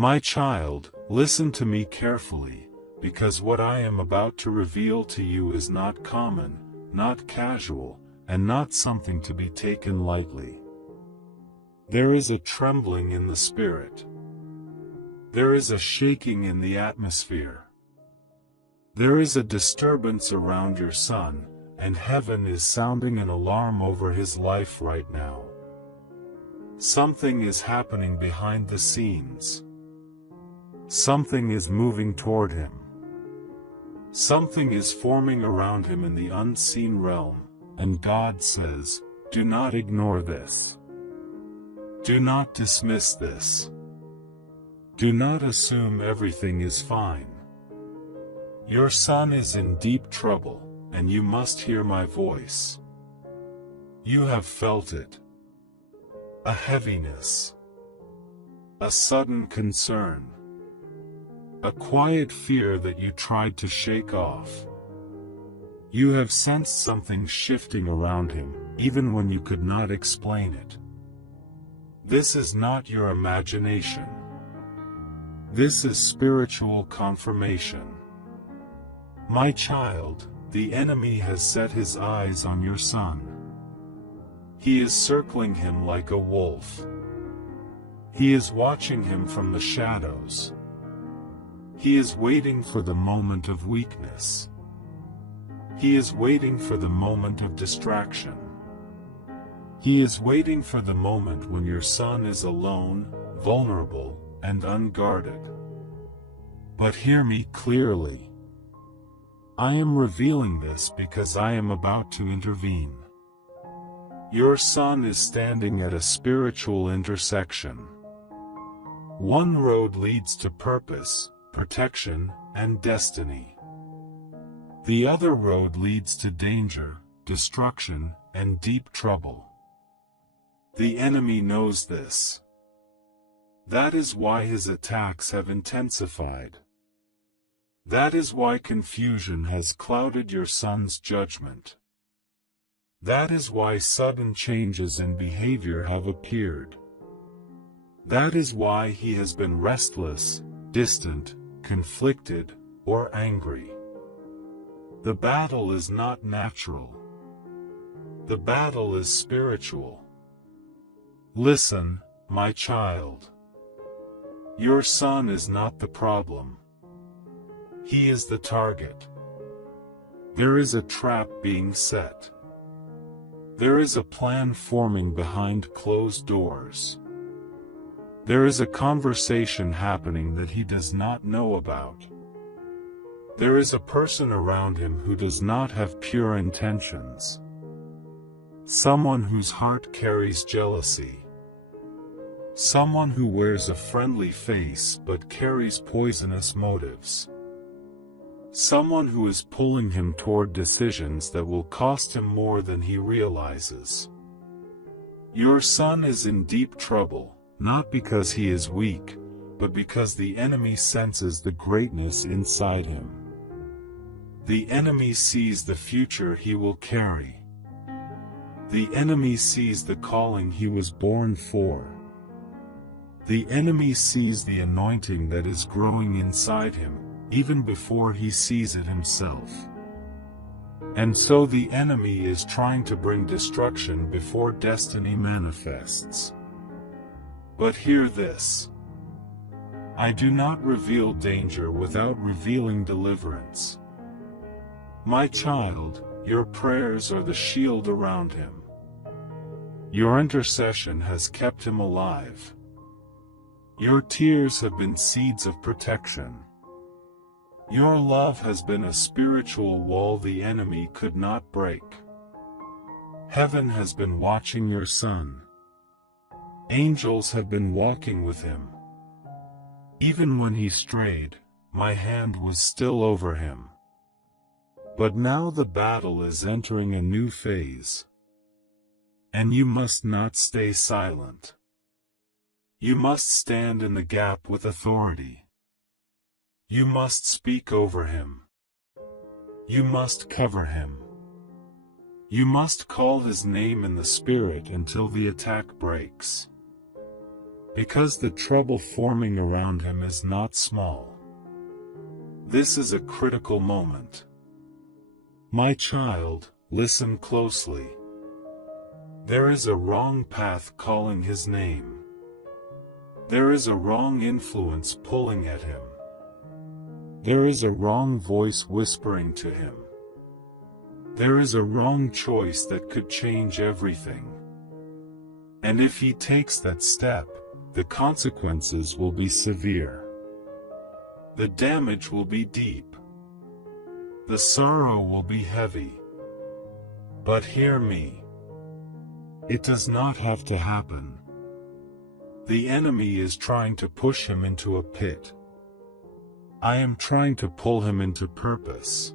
My child, listen to me carefully, because what I am about to reveal to you is not common, not casual, and not something to be taken lightly. There is a trembling in the spirit. There is a shaking in the atmosphere. There is a disturbance around your son, and heaven is sounding an alarm over his life right now. Something is happening behind the scenes. Something is moving toward him. Something is forming around him in the unseen realm, and God says, do not ignore this. Do not dismiss this. Do not assume everything is fine. Your son is in deep trouble, and you must hear my voice. You have felt it. A heaviness. A sudden concern. A quiet fear that you tried to shake off. You have sensed something shifting around him, even when you could not explain it. This is not your imagination. This is spiritual confirmation. My child, the enemy has set his eyes on your son. He is circling him like a wolf. He is watching him from the shadows. He is waiting for the moment of weakness. He is waiting for the moment of distraction. He is waiting for the moment when your son is alone, vulnerable, and unguarded. But hear me clearly. I am revealing this because I am about to intervene. Your son is standing at a spiritual intersection. One road leads to purpose, protection, and destiny. The other road leads to danger, destruction, and deep trouble. The enemy knows this. That is why his attacks have intensified. That is why confusion has clouded your son's judgment. That is why sudden changes in behavior have appeared. That is why he has been restless, distant, conflicted, or angry. The battle is not natural. The battle is spiritual. Listen, my child. Your son is not the problem. He is the target. There is a trap being set. There is a plan forming behind closed doors. There is a conversation happening that he does not know about. There is a person around him who does not have pure intentions. Someone whose heart carries jealousy. Someone who wears a friendly face but carries poisonous motives. Someone who is pulling him toward decisions that will cost him more than he realizes. Your son is in deep trouble, not because he is weak, but because the enemy senses the greatness inside him. The enemy sees the future he will carry. The enemy sees the calling he was born for. The enemy sees the anointing that is growing inside him, even before he sees it himself. And so the enemy is trying to bring destruction before destiny manifests. But hear this. I do not reveal danger without revealing deliverance. My child, your prayers are the shield around him. Your intercession has kept him alive. Your tears have been seeds of protection. Your love has been a spiritual wall the enemy could not break. Heaven has been watching your son. Angels have been walking with him. Even when he strayed, my hand was still over him. But now the battle is entering a new phase. And you must not stay silent. You must stand in the gap with authority. You must speak over him. You must cover him. You must call his name in the spirit until the attack breaks. because the trouble forming around him is not small. This is a critical moment. My child, listen closely. There is a wrong path calling his name. There is a wrong influence pulling at him. There is a wrong voice whispering to him. There is a wrong choice that could change everything. And if he takes that step, the consequences will be severe. The damage will be deep. The sorrow will be heavy. But hear me. It does not have to happen. The enemy is trying to push him into a pit. I am trying to pull him into purpose.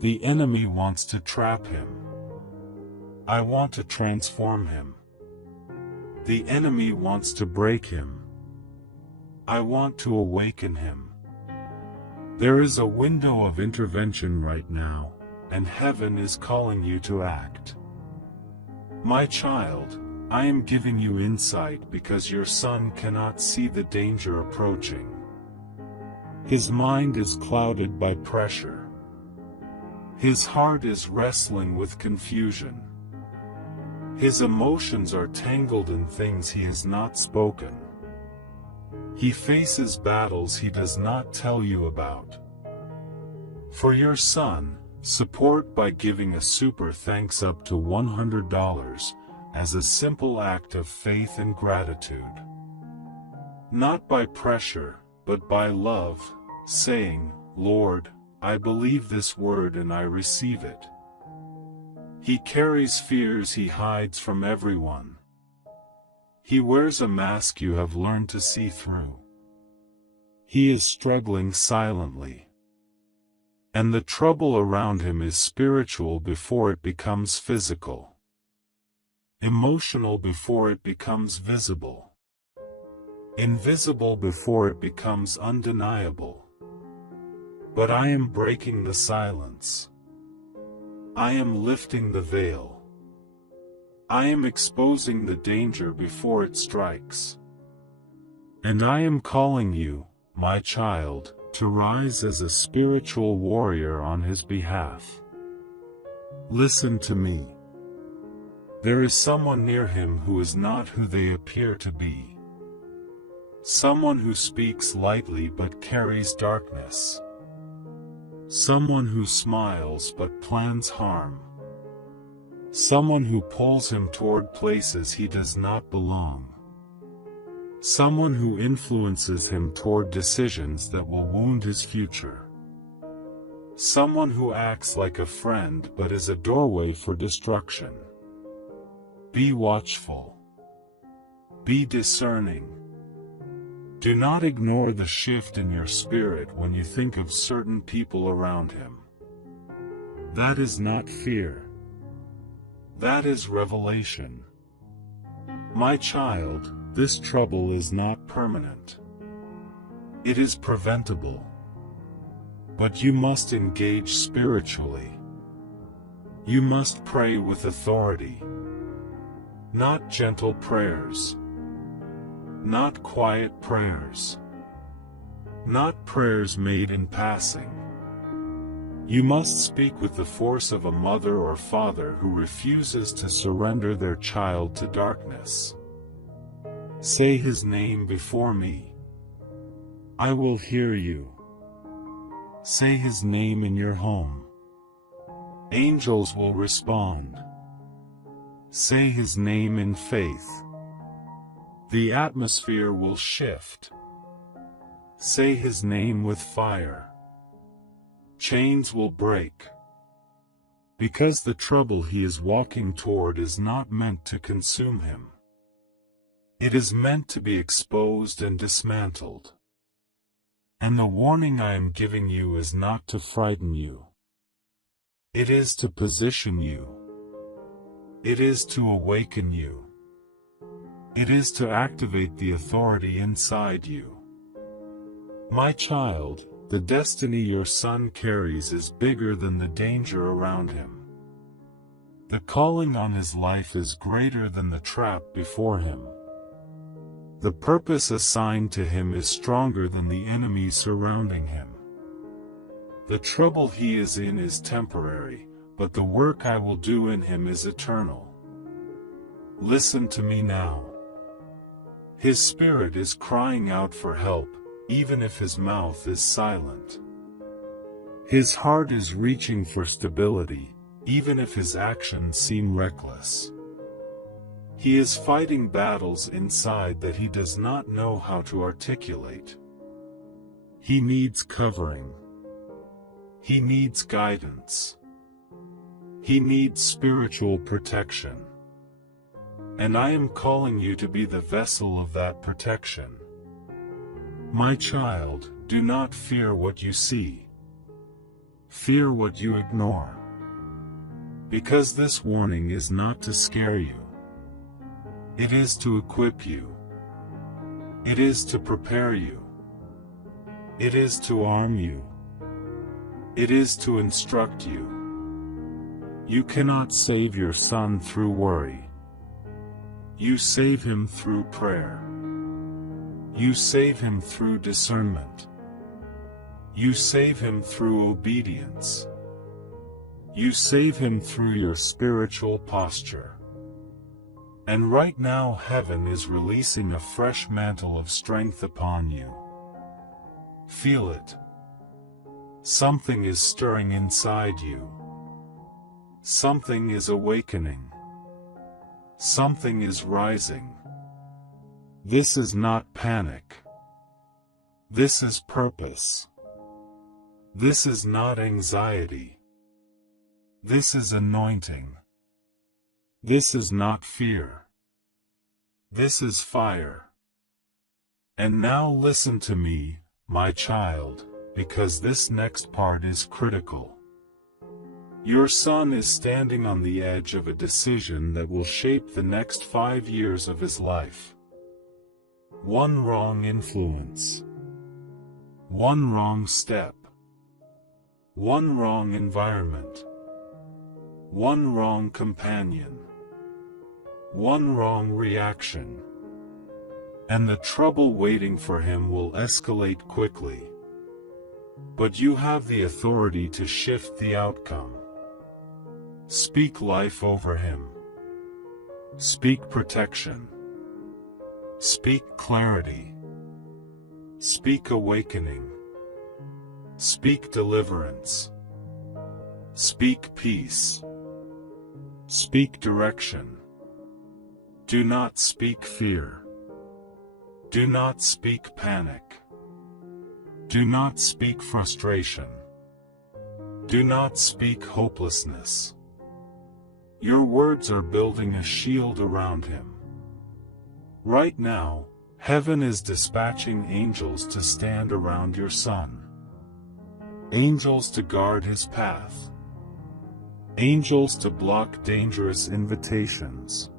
The enemy wants to trap him. I want to transform him. The enemy wants to break him. I want to awaken him. There is a window of intervention right now, and heaven is calling you to act. My child, I am giving you insight because your son cannot see the danger approaching. His mind is clouded by pressure. His heart is wrestling with confusion. His emotions are tangled in things he has not spoken. He faces battles he does not tell you about. For your son, support by giving a super thanks up to $100 as a simple act of faith and gratitude. Not by pressure, but by love, saying, Lord, I believe this word and I receive it. He carries fears he hides from everyone. He wears a mask you have learned to see through. He is struggling silently. And the trouble around him is spiritual before it becomes physical. Emotional before it becomes visible. Invisible before it becomes undeniable. But I am breaking the silence. I am lifting the veil. I am exposing the danger before it strikes. And I am calling you, my child, to rise as a spiritual warrior on his behalf. Listen to me. There is someone near him who is not who they appear to be. Someone who speaks lightly but carries darkness. Someone who smiles but plans harm. Someone who pulls him toward places he does not belong. Someone who influences him toward decisions that will wound his future. Someone who acts like a friend but is a doorway for destruction. Be watchful. Be discerning. Do not ignore the shift in your spirit when you think of certain people around him. That is not fear. That is revelation. My child, this trouble is not permanent. It is preventable. But you must engage spiritually. You must pray with authority. Not gentle prayers. Not quiet prayers. Not prayers made in passing. You must speak with the force of a mother or father who refuses to surrender their child to darkness. Say his name before me. I will hear you. Say his name in your home. Angels will respond. Say his name in faith. The atmosphere will shift. Say his name with fire. Chains will break. Because the trouble he is walking toward is not meant to consume him. It is meant to be exposed and dismantled. And the warning I am giving you is not to frighten you. It is to position you. It is to awaken you. It is to activate the authority inside you. My child, the destiny your son carries is bigger than the danger around him. The calling on his life is greater than the trap before him. The purpose assigned to him is stronger than the enemies surrounding him. The trouble he is in is temporary, but the work I will do in him is eternal. Listen to me now. His spirit is crying out for help, even if his mouth is silent. His heart is reaching for stability, even if his actions seem reckless. He is fighting battles inside that he does not know how to articulate. He needs covering. He needs guidance. He needs spiritual protection. And I am calling you to be the vessel of that protection. My child, do not fear what you see. Fear what you ignore. Because this warning is not to scare you. It is to equip you. It is to prepare you. It is to arm you. It is to instruct you. You cannot save your son through worry. You save him through prayer. You save him through discernment. You save him through obedience. You save him through your spiritual posture. And right now heaven is releasing a fresh mantle of strength upon you. Feel it. Something is stirring inside you. Something is awakening. Something is rising. This is not panic. This is purpose. This is not anxiety. This is anointing. This is not fear. This is fire. And now listen to me, my child, because this next part is critical. Your son is standing on the edge of a decision that will shape the next 5 years of his life. One wrong influence. One wrong step. One wrong environment. One wrong companion. One wrong reaction. And the trouble waiting for him will escalate quickly. But you have the authority to shift the outcome. Speak life over him. Speak protection. Speak clarity. Speak awakening. Speak deliverance. Speak peace. Speak direction. Do not speak fear. Do not speak panic. Do not speak frustration. Do not speak hopelessness. Your words are building a shield around him. Right now, heaven is dispatching angels to stand around your son. Angels to guard his path. Angels to block dangerous invitations.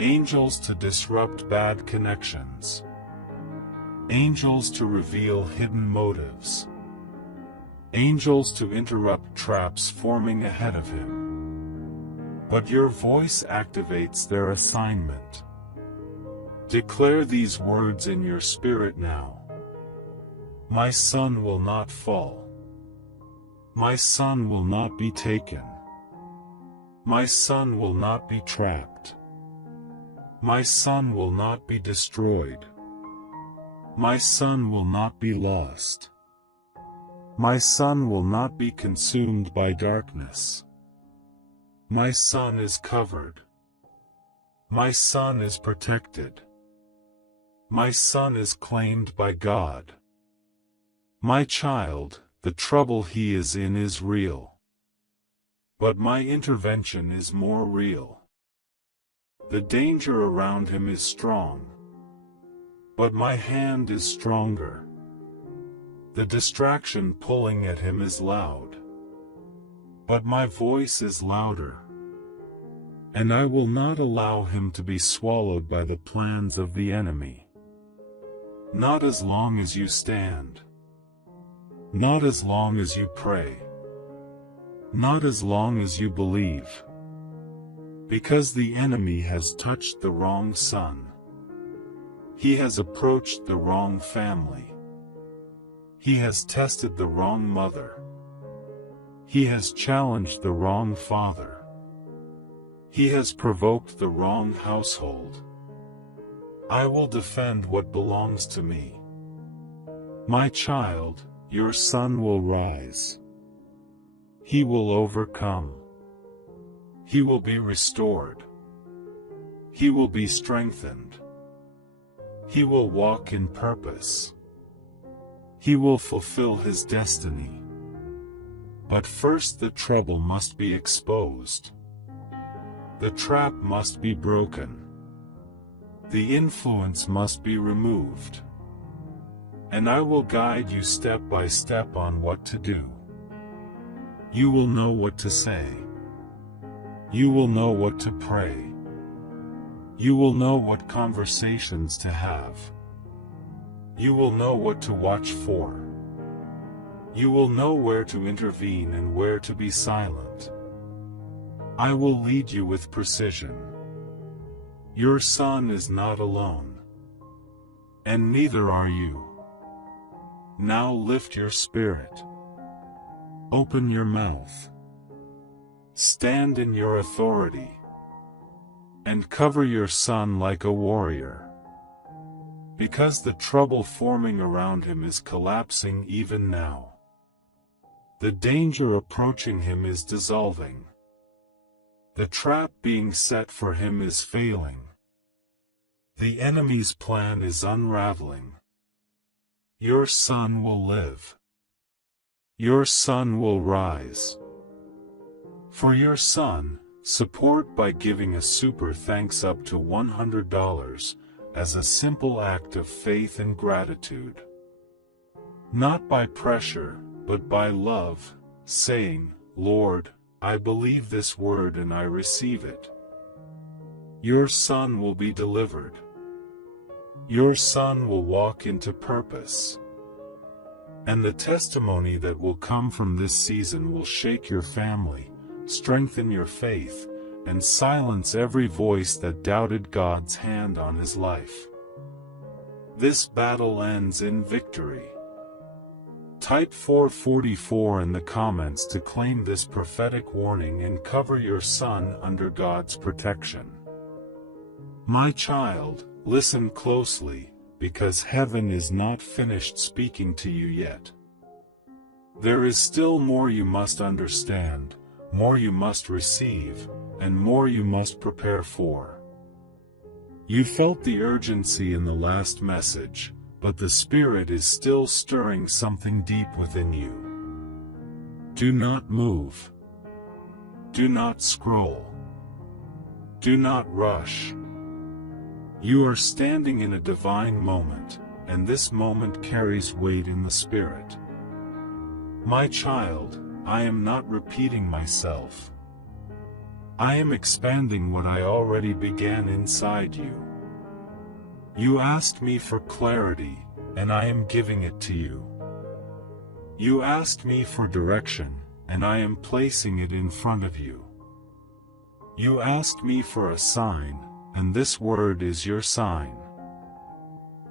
Angels to disrupt bad connections. Angels to reveal hidden motives. Angels to interrupt traps forming ahead of him. But your voice activates their assignment. Declare these words in your spirit now. My son will not fall. My son will not be taken. My son will not be trapped. My son will not be destroyed. My son will not be lost. My son will not be consumed by darkness. My son is covered. My son is protected. My son is claimed by God. My child, the trouble he is in is real. But my intervention is more real. The danger around him is strong. But my hand is stronger. The distraction pulling at him is loud. But my voice is louder. And I will not allow him to be swallowed by the plans of the enemy. Not as long as you stand. Not as long as you pray. Not as long as you believe. Because the enemy has touched the wrong son. He has approached the wrong family. He has tested the wrong mother. He has challenged the wrong father. He has provoked the wrong household. I will defend what belongs to me. My child, your son will rise. He will overcome. He will be restored. He will be strengthened. He will walk in purpose. He will fulfill his destiny. But first the trouble must be exposed. The trap must be broken. The influence must be removed. And I will guide you step by step on what to do. You will know what to say. You will know what to pray. You will know what conversations to have. You will know what to watch for. You will know where to intervene and where to be silent. I will lead you with precision. Your son is not alone. And neither are you. Now lift your spirit. Open your mouth. Stand in your authority. And cover your son like a warrior. Because the trouble forming around him is collapsing even now. The danger approaching him is dissolving. The trap being set for him is failing. The enemy's plan is unraveling. Your son will live. Your son will rise. For your son, support by giving a super thanks up to $100 as a simple act of faith and gratitude. Not by pressure, but by love, saying, Lord, I believe this word and I receive it. Your son will be delivered. Your son will walk into purpose. And the testimony that will come from this season will shake your family, strengthen your faith, and silence every voice that doubted God's hand on his life. This battle ends in victory. Type 444 in the comments to claim this prophetic warning and cover your son under God's protection. My child, listen closely, because heaven is not finished speaking to you yet. There is still more you must understand, more you must receive, and more you must prepare for. You felt the urgency in the last message, but the Spirit is still stirring something deep within you. Do not move. Do not scroll. Do not rush. You are standing in a divine moment, and this moment carries weight in the Spirit. My child, I am not repeating myself. I am expanding what I already began inside you. You asked me for clarity, and I am giving it to you. You asked me for direction, and I am placing it in front of you. You asked me for a sign, and this word is your sign.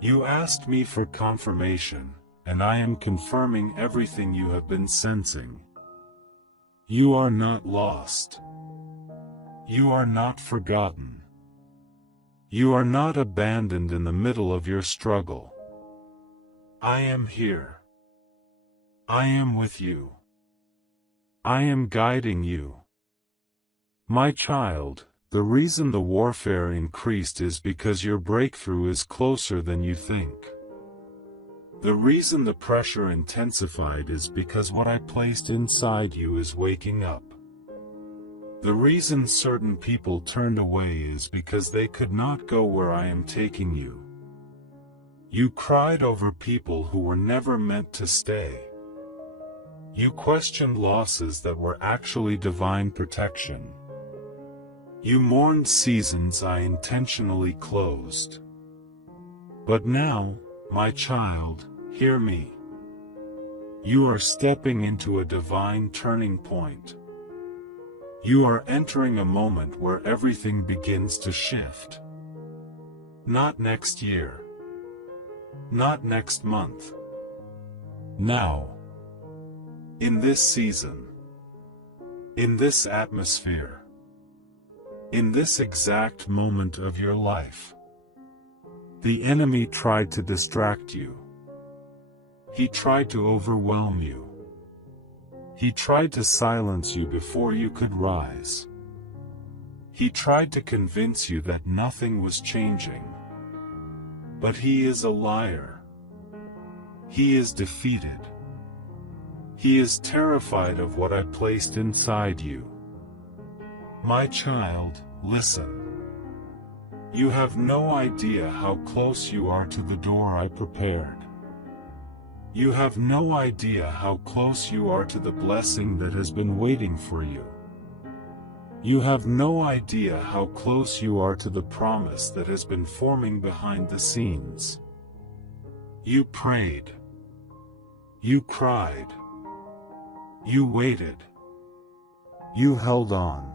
You asked me for confirmation, and I am confirming everything you have been sensing. You are not lost. You are not forgotten. You are not abandoned in the middle of your struggle. I am here. I am with you. I am guiding you. My child, the reason the warfare increased is because your breakthrough is closer than you think. The reason the pressure intensified is because what I placed inside you is waking up. The reason certain people turned away is because they could not go where I am taking you. You cried over people who were never meant to stay. You questioned losses that were actually divine protection. You mourned seasons I intentionally closed. But now, my child, hear me. You are stepping into a divine turning point. You are entering a moment where everything begins to shift. Not next year, Not next month. Now. In this season. In this atmosphere. In this exact moment of your life. The enemy tried to distract you. He tried to overwhelm you. He tried to silence you before you could rise. He tried to convince you that nothing was changing. But he is a liar. He is defeated. He is terrified of what I placed inside you. My child, listen. You have no idea how close you are to the door I prepared. You have no idea how close you are to the blessing that has been waiting for you. You have no idea how close you are to the promise that has been forming behind the scenes. You prayed. You cried. You waited. You held on.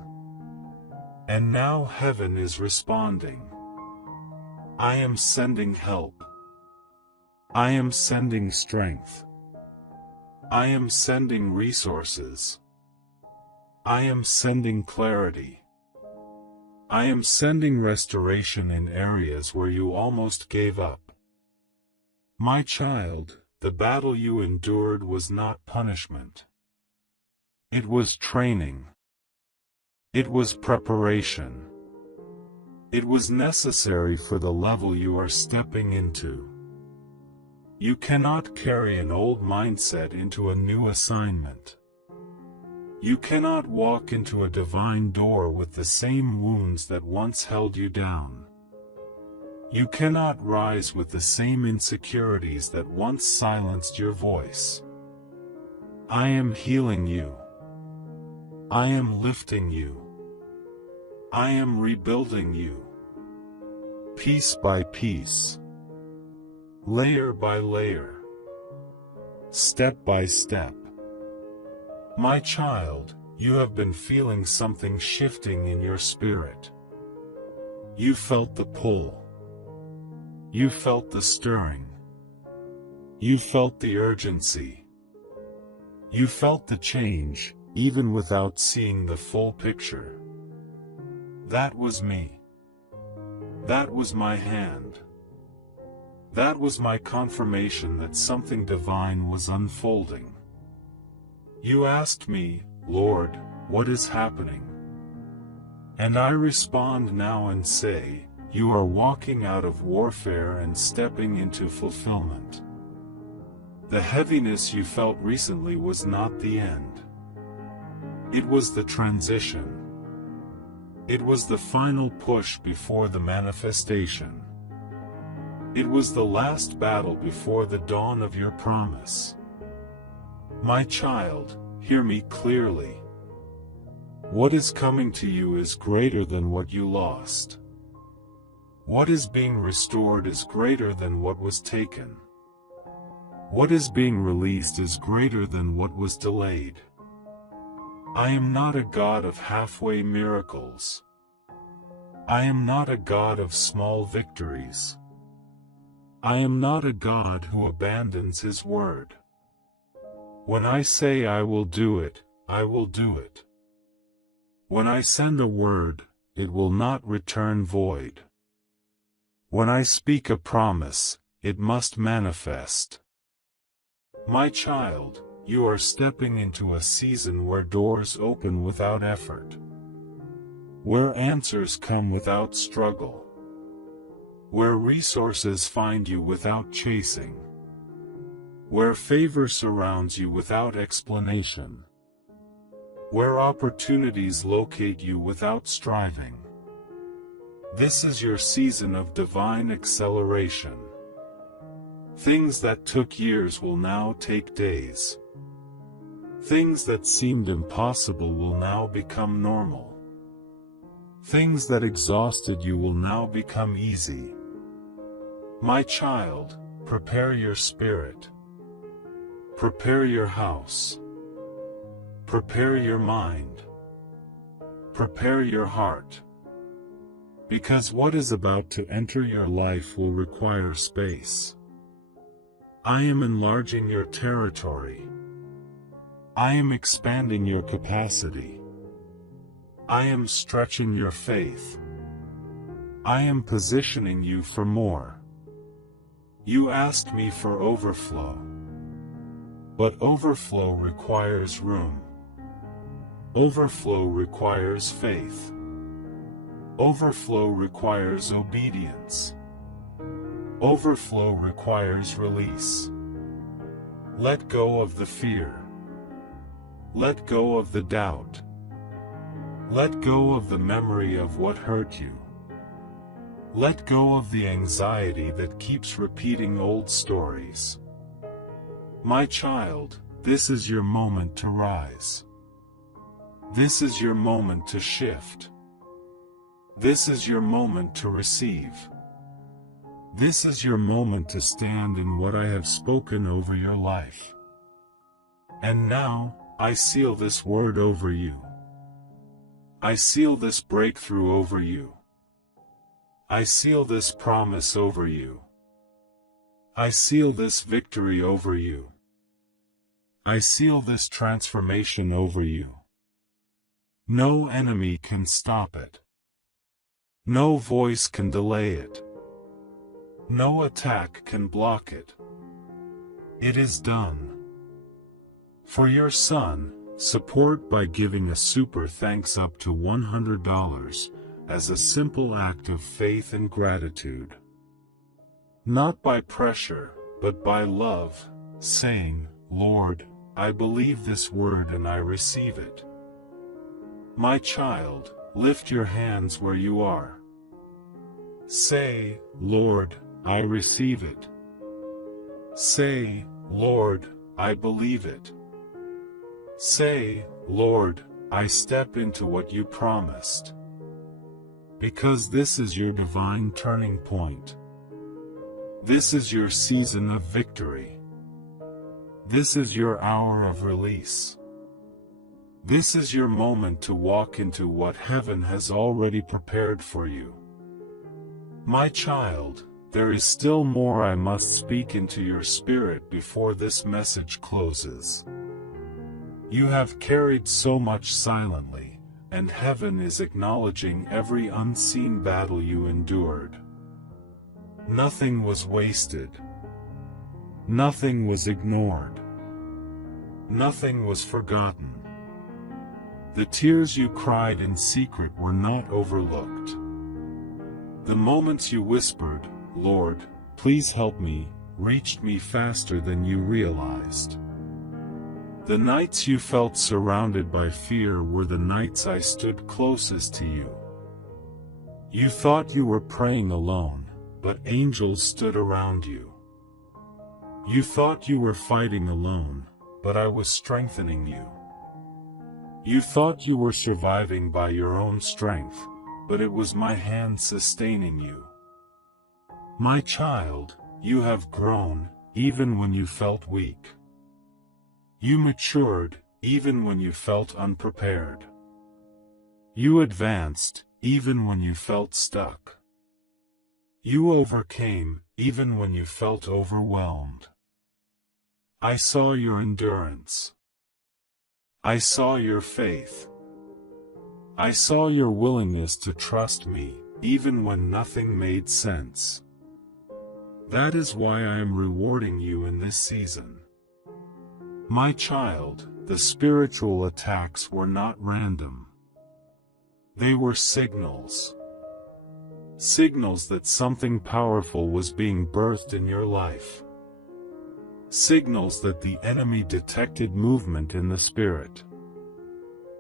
And now heaven is responding. I am sending help. I am sending strength. I am sending resources. I am sending clarity. I am sending restoration in areas where you almost gave up. My child, the battle you endured was not punishment. It was training. It was preparation. It was necessary for the level you are stepping into. You cannot carry an old mindset into a new assignment. You cannot walk into a divine door with the same wounds that once held you down. You cannot rise with the same insecurities that once silenced your voice. I am healing you. I am lifting you. I am rebuilding you. Piece by piece. Layer by layer. Step by step. My child, you have been feeling something shifting in your spirit. You felt the pull. You felt the stirring. You felt the urgency. You felt the change, even without seeing the full picture. That was me. That was my hand. That was my confirmation that something divine was unfolding. You asked me, Lord, what is happening? And I respond now and say, you are walking out of warfare and stepping into fulfillment. The heaviness you felt recently was not the end. It was the transition. It was the final push before the manifestation. It was the last battle before the dawn of your promise. My child, hear me clearly. What is coming to you is greater than what you lost. What is being restored is greater than what was taken. What is being released is greater than what was delayed. I am not a God of halfway miracles. I am not a God of small victories. I am not a God who abandons His word. When I say I will do it, I will do it. When I send a word, it will not return void. When I speak a promise, it must manifest. My child, you are stepping into a season where doors open without effort. Where answers come without struggle. Where resources find you without chasing. Where favor surrounds you without explanation. Where opportunities locate you without striving. This is your season of divine acceleration. Things that took years will now take days. Things that seemed impossible will now become normal. Things that exhausted you will now become easy. My child, prepare your spirit. Prepare your house. Prepare your mind. Prepare your heart. Because what is about to enter your life will require space. I am enlarging your territory. I am expanding your capacity. I am stretching your faith. I am positioning you for more. You asked me for overflow. But overflow requires room. Overflow requires faith. Overflow requires obedience. Overflow requires release. Let go of the fear. Let go of the doubt. Let go of the memory of what hurt you. Let go of the anxiety that keeps repeating old stories. My child, this is your moment to rise. This is your moment to shift. This is your moment to receive. This is your moment to stand in what I have spoken over your life. And now, I seal this word over you. I seal this breakthrough over you. I seal this promise over you. I seal this victory over you. I seal this transformation over you. No enemy can stop it. No voice can delay it. No attack can block it. It is done. For your son, support by giving a super thanks up to $100 as a simple act of faith and gratitude. Not by pressure, but by love, saying, Lord, I believe this word and I receive it. My child, lift your hands where you are. Say, Lord, I receive it. Say, Lord, I believe it. Say, Lord, I step into what you promised. Because this is your divine turning point. This is your season of victory. This is your hour of release. This is your moment to walk into what heaven has already prepared for you. My child, there is still more I must speak into your spirit before this message closes. You have carried so much silently, and heaven is acknowledging every unseen battle you endured. Nothing was wasted. Nothing was ignored. Nothing was forgotten. The tears you cried in secret were not overlooked. The moments you whispered, Lord, please help me, reached me faster than you realized. The nights you felt surrounded by fear were the nights I stood closest to you. You thought you were praying alone, but angels stood around you. You thought you were fighting alone, but I was strengthening you. You thought you were surviving by your own strength, but it was my hand sustaining you. My child, you have grown, even when you felt weak. You matured, even when you felt unprepared. You advanced, even when you felt stuck. You overcame, even when you felt overwhelmed. I saw your endurance. I saw your faith. I saw your willingness to trust me, even when nothing made sense. That is why I am rewarding you in this season. My child, the spiritual attacks were not random. They were signals. Signals that something powerful was being birthed in your life. Signals that the enemy detected movement in the spirit.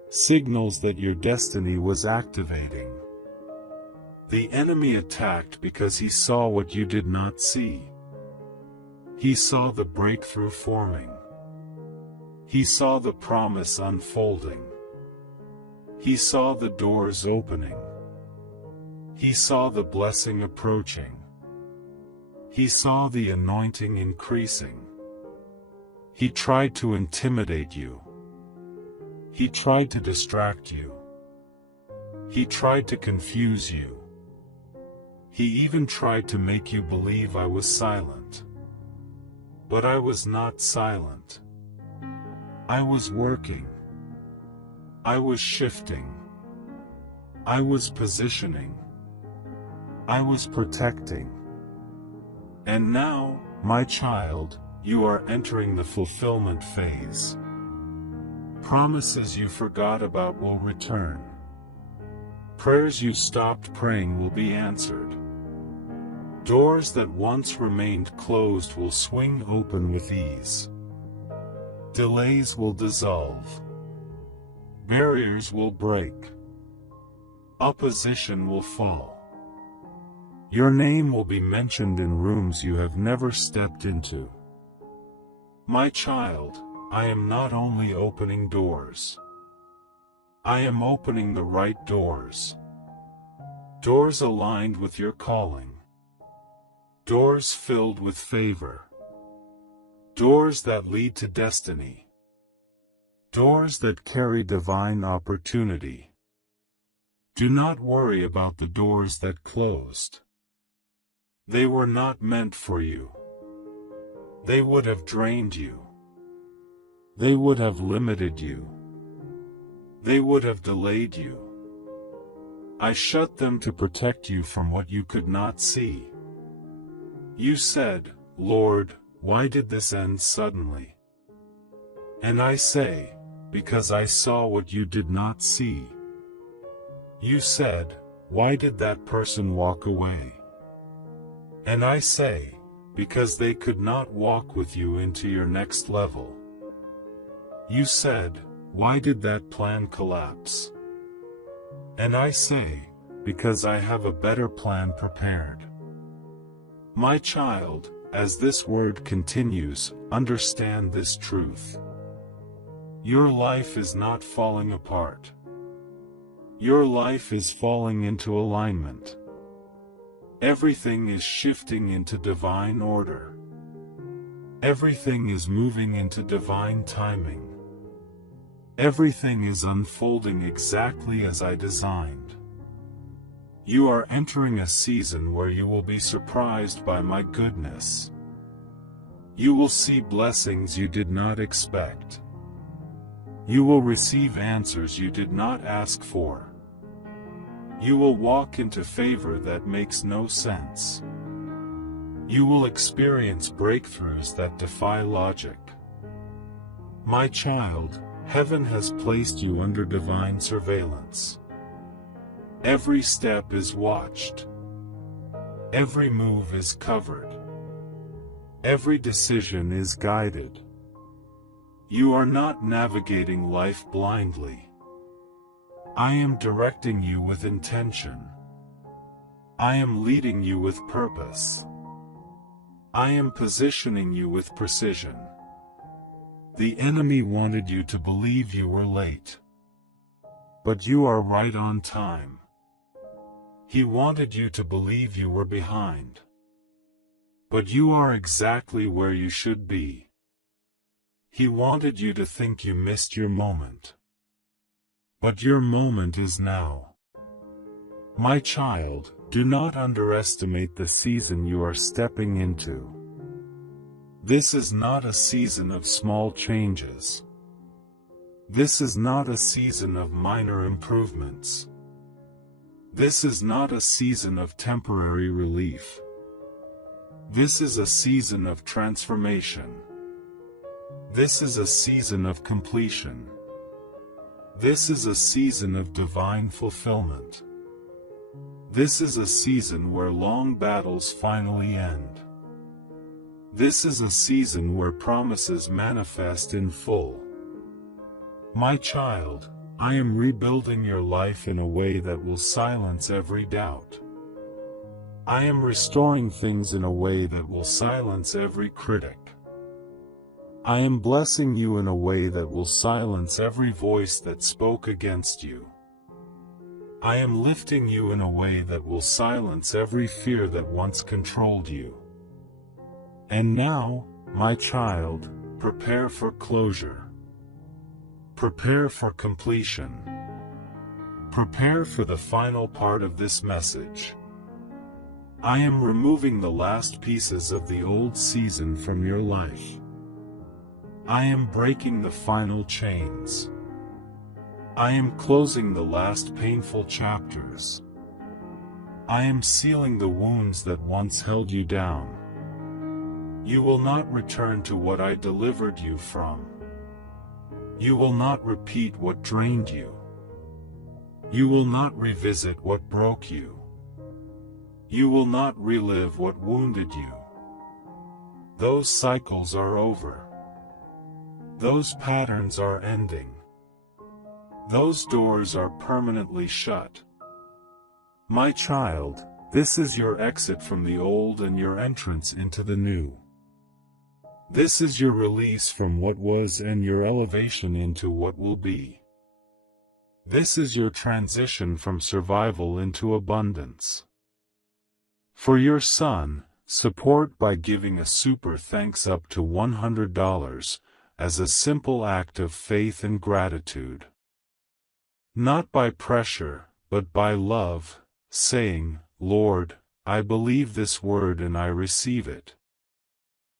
Signals that your destiny was activating. The enemy attacked because he saw what you did not see. He saw the breakthrough forming. He saw the promise unfolding. He saw the doors opening. He saw the blessing approaching. He saw the anointing increasing. He tried to intimidate you. He tried to distract you. He tried to confuse you. He even tried to make you believe I was silent. But I was not silent. I was working. I was shifting. I was positioning. I was protecting. And now, my child, you are entering the fulfillment phase. Promises you forgot about will return. Prayers you stopped praying will be answered. Doors that once remained closed will swing open with ease. Delays will dissolve. Barriers will break. Opposition will fall. Your name will be mentioned in rooms you have never stepped into. My child, I am not only opening doors. I am opening the right doors. Doors aligned with your calling. Doors filled with favor. Doors that lead to destiny. Doors that carry divine opportunity. Do not worry about the doors that closed. They were not meant for you. They would have drained you. They would have limited you. They would have delayed you. I shut them to protect you from what you could not see. You said, Lord, why did this end suddenly? And I say, because I saw what you did not see. You said, why did that person walk away? And I say, because they could not walk with you into your next level. You said, why did that plan collapse? And I say, because I have a better plan prepared. My child, as this word continues, understand this truth. Your life is not falling apart. Your life is falling into alignment. Everything is shifting into divine order. Everything is moving into divine timing. Everything is unfolding exactly as I designed. You are entering a season where you will be surprised by my goodness. You will see blessings you did not expect. You will receive answers you did not ask for. You will walk into favor that makes no sense. You will experience breakthroughs that defy logic. My child, heaven has placed you under divine surveillance. Every step is watched. Every move is covered. Every decision is guided. You are not navigating life blindly. I am directing you with intention. I am leading you with purpose. I am positioning you with precision. The enemy wanted you to believe you were late. But you are right on time. He wanted you to believe you were behind. But you are exactly where you should be. He wanted you to think you missed your moment. But your moment is now. My child, do not underestimate the season you are stepping into. This is not a season of small changes. This is not a season of minor improvements. This is not a season of temporary relief. This is a season of transformation. This is a season of completion. This is a season of divine fulfillment. This is a season where long battles finally end. This is a season where promises manifest in full. My child, I am rebuilding your life in a way that will silence every doubt. I am restoring things in a way that will silence every critic. I am blessing you in a way that will silence every voice that spoke against you. I am lifting you in a way that will silence every fear that once controlled you. And now, my child, prepare for closure. Prepare for completion. Prepare for the final part of this message. I am removing the last pieces of the old season from your life. I am breaking the final chains. I am closing the last painful chapters. I am sealing the wounds that once held you down. You will not return to what I delivered you from. You will not repeat what drained you. You will not revisit what broke you. You will not relive what wounded you. Those cycles are over. Those patterns are ending. Those doors are permanently shut. My child, this is your exit from the old and your entrance into the new. This is your release from what was and your elevation into what will be. This is your transition from survival into abundance. For your son, support by giving a super thanks up to $100 as a simple act of faith and gratitude. Not by pressure, but by love, saying, Lord, I believe this word and I receive it.